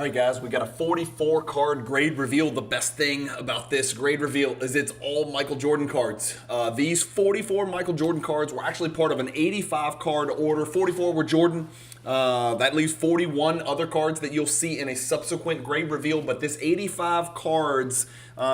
All right, guys, we got a 44 card grade reveal. The best thing about this grade reveal is it's all Michael Jordan cards. These 44 Michael Jordan cards were actually part of an 85 card order. 44 were Jordan. That leaves 41 other cards that you'll see in a subsequent grade reveal. But this 85 cards,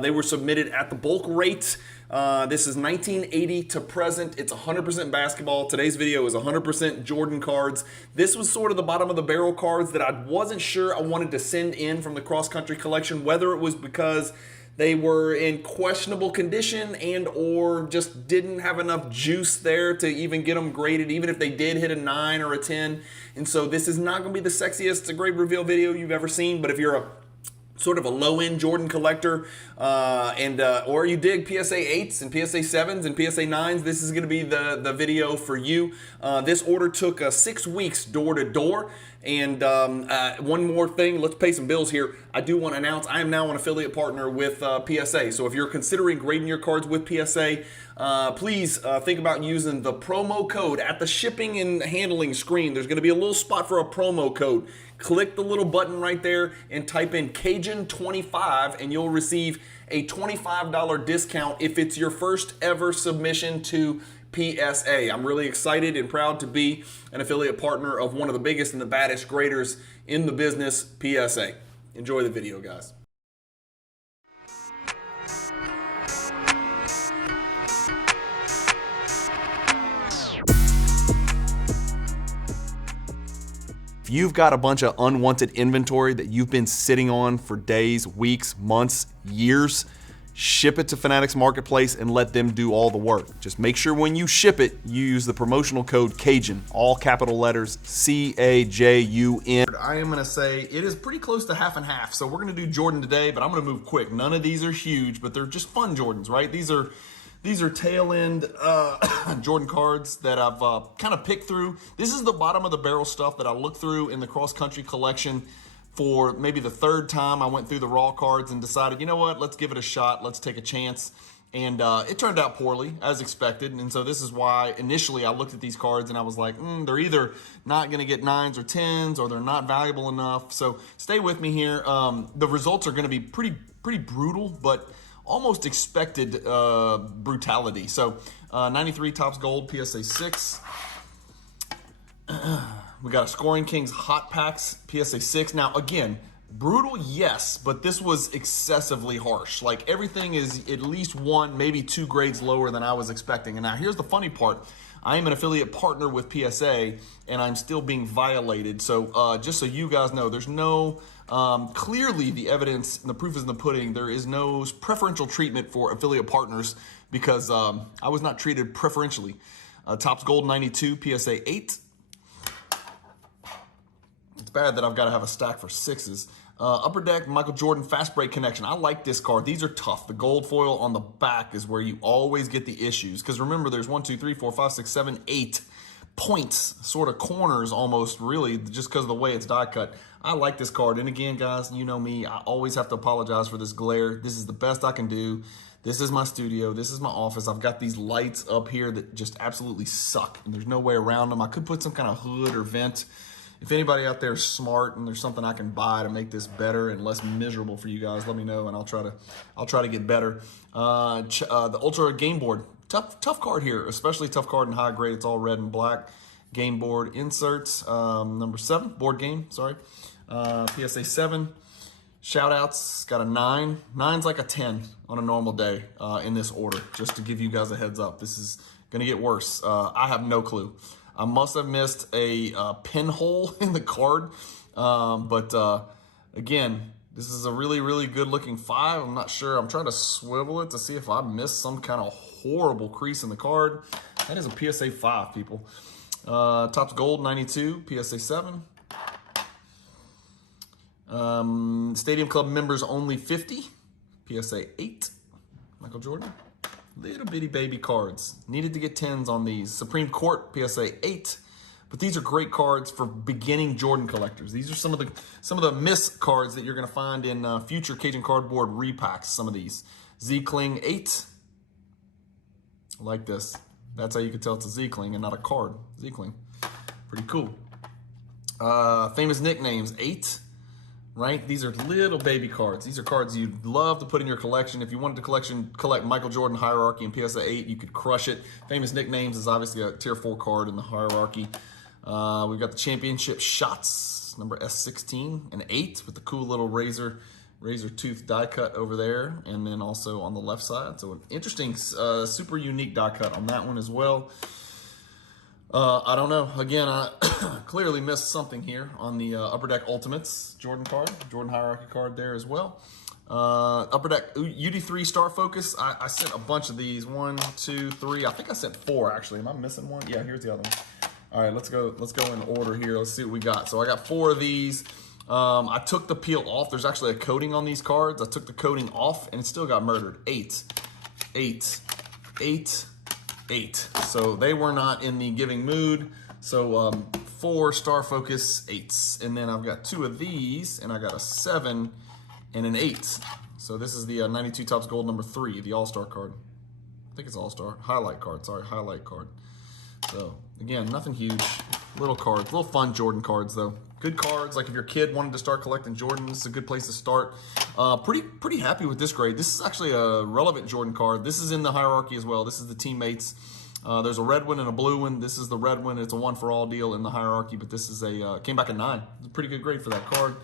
they were submitted at the bulk rate. This is 1980 to present. It's 100% basketball. Today's video is 100% Jordan cards. This was sort of the bottom of the barrel cards that I wasn't sure I wanted to send in from the cross-country collection, whether it was because they were in questionable condition and or just didn't have enough juice there to even get them graded, even if they did hit a 9 or a 10. And so this is not going to be the sexiest grade reveal video you've ever seen, but if you're a sort of a low-end Jordan collector, or you dig PSA 8s and PSA 7s and PSA 9s, this is going to be the video for you. This order took 6 weeks door to door. And one more thing, let's pay some bills here. I do want to announce I am now an affiliate partner with PSA. So if you're considering grading your cards with PSA, please think about using the promo code at the shipping and handling screen. There's going to be a little spot for a promo code. Click the little button right there and type in Cajun25 and you'll receive a $25 discount if it's your first ever submission to PSA. I'm really excited and proud to be an affiliate partner of one of the biggest and the baddest graders in the business, PSA. Enjoy the video, guys. If you've got a bunch of unwanted inventory that you've been sitting on for days, weeks, months, years, ship it to Fanatics Marketplace and let them do all the work. Just make sure when you ship it, you use the promotional code Cajun, all capital letters, C-A-J-U-N. I am gonna say it is pretty close to half and half. So we're gonna do Jordan today, but I'm gonna move quick. None of these are huge, but they're just fun Jordans, right? These are tail end Jordan cards that I've kind of picked through. This is the bottom of the barrel stuff that I looked through in the cross country collection. For maybe the third time, I went through the raw cards and decided, you know what, let's give it a shot. Let's take a chance. And it turned out poorly, as expected. And so this is why initially I looked at these cards and I was like, they're either not going to get 9s or 10s or they're not valuable enough. So stay with me here. The results are going to be pretty brutal, but almost expected brutality. So 93 Topps Gold, PSA 6. We got a Scoring Kings Hot Packs, PSA 6. Now, again, brutal, yes, but this was excessively harsh. Like, everything is at least 1, maybe 2 grades lower than I was expecting. And now, here's the funny part. I am an affiliate partner with PSA, and I'm still being violated. So, just so you guys know, there's no, clearly the evidence and the proof is in the pudding. There is no preferential treatment for affiliate partners because I was not treated preferentially. Topps Gold 92, PSA 8. It's bad that I've got to have a stack for 6s. Upper Deck Michael Jordan Fast Break Connection. I like this card. These are tough. The gold foil on the back is where you always get the issues. Because remember, there's 1, 2, 3, 4, 5, 6, 7, 8 points, sort of corners almost, really, just because of the way it's die cut. I like this card. And again, guys, you know me. I always have to apologize for this glare. This is the best I can do. This is my studio. This is my office. I've got these lights up here that just absolutely suck. And there's no way around them. I could put some kind of hood or vent. If anybody out there is smart and there's something I can buy to make this better and less miserable for you guys, let me know and I'll try to get better. The Ultra Game Board, tough card here, especially tough card in high grade. It's all red and black. Game Board inserts, number 7, board game, sorry. PSA 7. Shout outs, got a 9. 9's like a 10 on a normal day in this order, just to give you guys a heads up. This is gonna get worse. I have no clue. I must have missed a pinhole in the card. Again, this is a really, really good looking 5. I'm not sure. I'm trying to swivel it to see if I missed some kind of horrible crease in the card. That is a PSA 5, people. Topps Gold 92, PSA 7. Stadium Club members only 50, PSA 8, Michael Jordan. Little bitty baby cards. Needed to get 10s on these. Supreme Court, PSA 8. But these are great cards for beginning Jordan collectors. These are some of the miss cards that you're going to find in future Cajun Cardboard repacks. Some of these. Z-Cling 8. I like this. That's how you can tell it's a Z-Cling and not a card. Z-Cling. Pretty cool. Famous Nicknames 8. right? These are little baby cards. These are cards you'd love to put in your collection. If you wanted to collect Michael Jordan Hierarchy and PSA 8, you could crush it. Famous Nicknames is obviously a tier 4 card in the Hierarchy. We've got the Championship Shots, number S16, and 8 with the cool little razor tooth die cut over there, and then also on the left side. So an interesting, super unique die cut on that one as well. I don't know. Again, I clearly missed something here on the Upper Deck Ultimates Jordan card, Jordan Hierarchy card there as well. Upper Deck UD3 Star Focus. I sent a bunch of these. 1, 2, 3. I think I sent 4 actually. Am I missing one? Yeah, here's the other one. All right, let's go in order here. Let's see what we got. So I got 4 of these. I took the peel off. There's actually a coating on these cards. I took the coating off and it still got murdered. 8, 8, 8, 8. So they were not in the giving mood. So 4 Star Focus 8s. And then I've got 2 of these and I got a 7 and an 8. So this is the 92 Topps Gold number 3, the All-Star card. I think it's All-Star. Highlight card, sorry, highlight card. So again, nothing huge. Little cards, little fun Jordan cards though. Good cards, like if your kid wanted to start collecting Jordan, this is a good place to start. Pretty happy with this grade. This is actually a relevant Jordan card. This is in the Hierarchy as well. This is the Teammates. There's a red one and a blue one. This is the red one. It's a 1-for-all deal in the Hierarchy, but this is a, came back at 9. It's a pretty good grade for that card.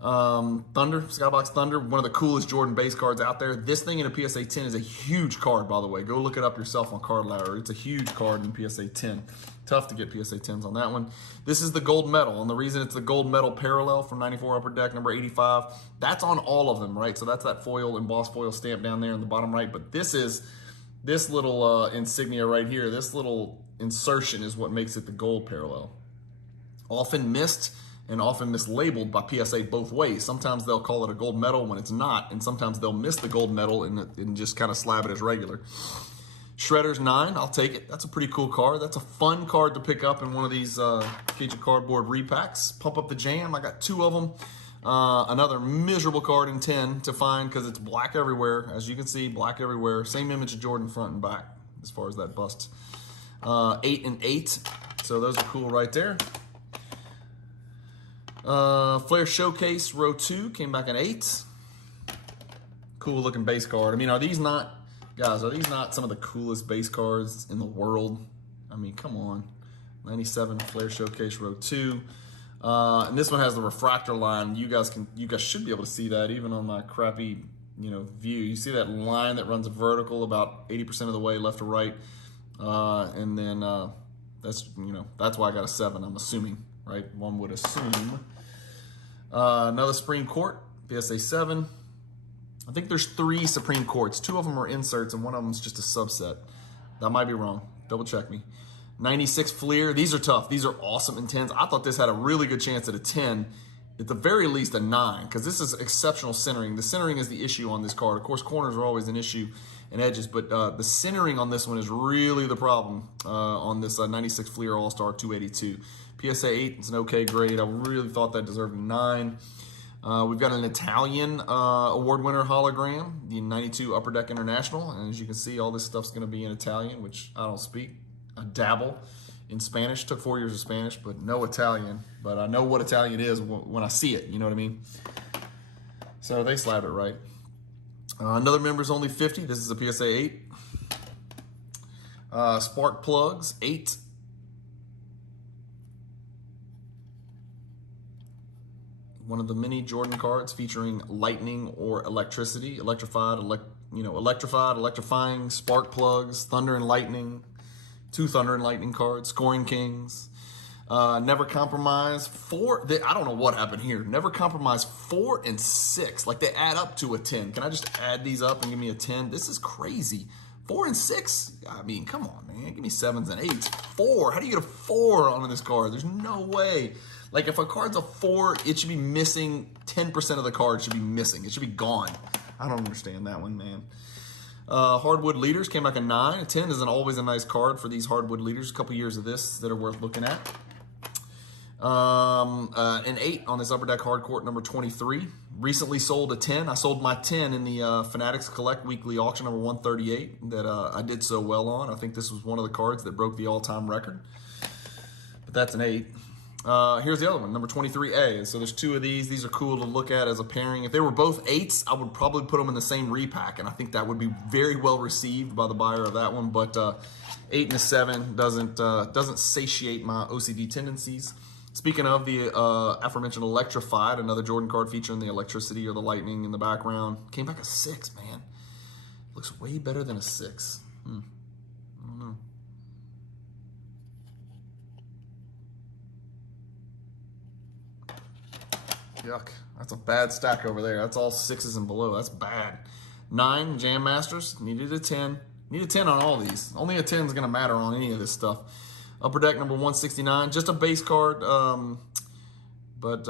Thunder, Skybox Thunder, one of the coolest Jordan base cards out there. This thing in a PSA 10 is a huge card, by the way. Go look it up yourself on Card Ladder. It's a huge card in PSA 10. Tough to get PSA 10s on that one. This is the gold medal, and the reason it's the gold medal parallel from 94 Upper Deck, number 85, that's on all of them, right? So that's that foil, embossed foil stamp down there in the bottom right, but this is, this little insignia right here, this little insertion is what makes it the gold parallel. Often missed and often mislabeled by PSA both ways. Sometimes they'll call it a gold medal when it's not, and sometimes they'll miss the gold medal and just kind of slab it as regular. Shredder's 9, I'll take it. That's a pretty cool card. That's a fun card to pick up in one of these Cajun Cardboard repacks. Pump Up the Jam, I got 2 of them. Another miserable card in 10 to find because it's black everywhere. As you can see, black everywhere. Same image of Jordan front and back as far as that bust. 8 and 8, so those are cool right there. Flair Showcase row 2 came back at 8. Cool looking base card. I mean, are these not, guys, are these not some of the coolest base cards in the world? I mean, come on. 97 Flair Showcase row 2. And this one has the refractor line. You guys should be able to see that even on my crappy, view. You see that line that runs vertical about 80% of the way left to right. And then that's why I got a 7, I'm assuming. Right, one would assume. Another Supreme Court, PSA 7. I think there's 3 Supreme Courts. 2 of them are inserts and one of them is just a subset. That might be wrong. Double check me. 96 Fleer. These are tough. These are awesome in 10s. I thought this had a really good chance at a 10. At the very least a 9, because this is exceptional centering. The centering is the issue on this card. Of course, corners are always an issue and edges, but the centering on this one is really the problem on this 96 Fleer All-Star 282. PSA 8, it's an okay grade. I really thought that deserved a 9. We've got an Italian award winner hologram, the 92 Upper Deck International. And as you can see, all this stuff's going to be in Italian, which I don't speak. I dabble in Spanish. Took 4 years of Spanish, but no Italian. But I know what Italian is when I see it. You know what I mean? So they slabbed it right. Another members only 50. This is a PSA 8. Spark Plugs 8. One of the many Jordan cards featuring lightning or electricity, electrifying, spark plugs, thunder and lightning, 2 thunder and lightning cards, scoring kings, never compromise, 4, I don't know what happened here, never compromise 4 and 6, like they add up to a 10. Can I just add these up and give me a 10? This is crazy. 4 and 6, I mean, come on, man, give me 7s and 8s. 4, how do you get a 4 on this card? There's no way. Like, if a card's a 4, it should be missing, 10% of the card should be missing. It should be gone. I don't understand that one, man. Hardwood Leaders came back a 9. A 10 isn't always a nice card for these Hardwood Leaders. A couple years of this that are worth looking at. An 8 on this Upper Deck Hard Court number 23. Recently sold a 10. I sold my 10 in the Fanatics Collect weekly auction number 138 that I did so well on. I think this was one of the cards that broke the all-time record. But that's an 8. Here's the other one, number 23A. So there's two of these. These are cool to look at as a pairing. If they were both 8s, I would probably put them in the same repack, and I think that would be very well received by the buyer of that one. But 8 and a 7 doesn't satiate my OCD tendencies. Speaking of the aforementioned Electrified, another Jordan card featuring the electricity or the lightning in the background, came back a 6, man. Looks way better than a 6. I don't know. Yuck. That's a bad stack over there. That's all 6s and below. That's bad. 9, Jam Masters. Needed a 10. Need a 10 on all these. Only a 10 is going to matter on any of this stuff. Upper Deck number 169. Just a base card, but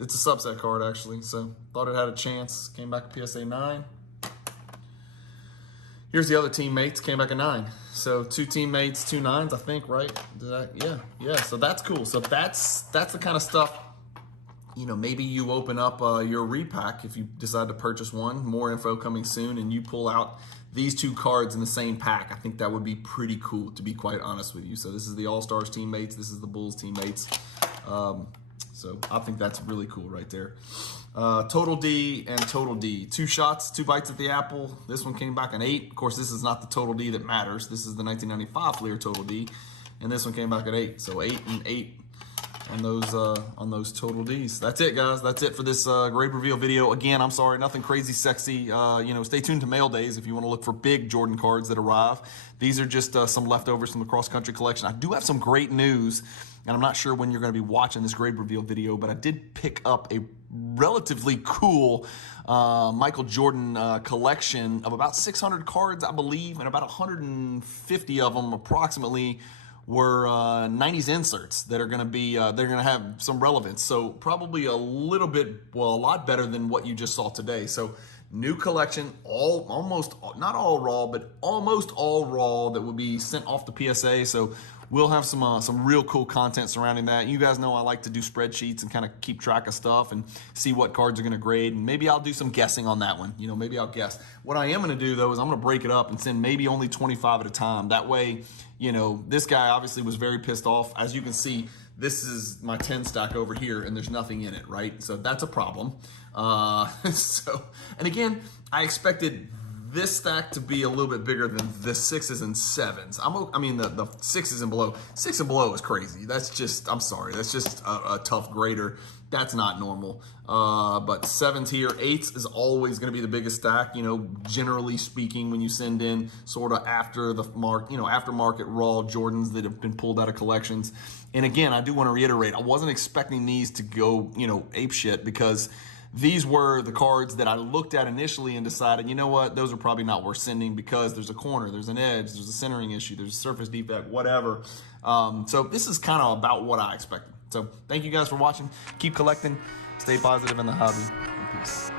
it's a subset card, actually. So thought it had a chance. Came back a PSA 9. Here's the other teammates. Came back a 9. So 2 teammates, 2 9s, I think, right? Yeah. So that's cool. So that's the kind of stuff. You know, maybe you open up your repack if you decide to purchase one. More info coming soon, and you pull out these 2 cards in the same pack. I think that would be pretty cool, to be quite honest with you. So this is the All-Stars teammates. This is the Bulls teammates. So I think that's really cool right there. Total D and Total D. 2 shots, 2 bites at the apple. This one came back an 8. Of course, this is not the Total D that matters. This is the 1995 Fleer Total D. And this one came back at 8. So 8 and 8. On those Total Ds. That's it, guys. That's it for this grade reveal video. Again, I'm sorry, nothing crazy sexy. You know, stay tuned to mail days if you want to look for big Jordan cards that arrive. These are just some leftovers from the cross-country collection. I do have some great news, and I'm not sure when you're going to be watching this grade reveal video, but I did pick up a relatively cool Michael Jordan collection of about 600 cards, I believe, and about 150 of them approximately were 90s inserts that are going to be, they're going to have some relevance. So probably a little bit, well, a lot better than what you just saw today. So new collection, almost, not all raw, but almost all raw that will be sent off to PSA. So we'll have some real cool content surrounding that. You guys know I like to do spreadsheets and kind of keep track of stuff and see what cards are going to grade. And maybe I'll do some guessing on that one. You know, maybe I'll guess. What I am going to do, though, is I'm going to break it up and send maybe only 25 at a time. That way, you know, this guy obviously was very pissed off. As you can see, this is my 10 stack over here, and there's nothing in it, right? So that's a problem. And again, I expected this stack to be a little bit bigger than the 6s and 7s. I mean, the 6s and below. 6 and below is crazy. That's just, I'm sorry, that's just a tough grader. That's not normal. But 7s here, 8s is always going to be the biggest stack, you know, generally speaking, when you send in sort of after the mark, you know, aftermarket raw Jordans that have been pulled out of collections. And again, I do want to reiterate, I wasn't expecting these to go, you know, apeshit, because these were the cards that I looked at initially and decided, you know what, those are probably not worth sending because there's a corner, there's an edge, there's a centering issue, there's a surface defect, whatever. So this is kind of about what I expected. So thank you guys for watching. Keep collecting. Stay positive in the hobby. Peace.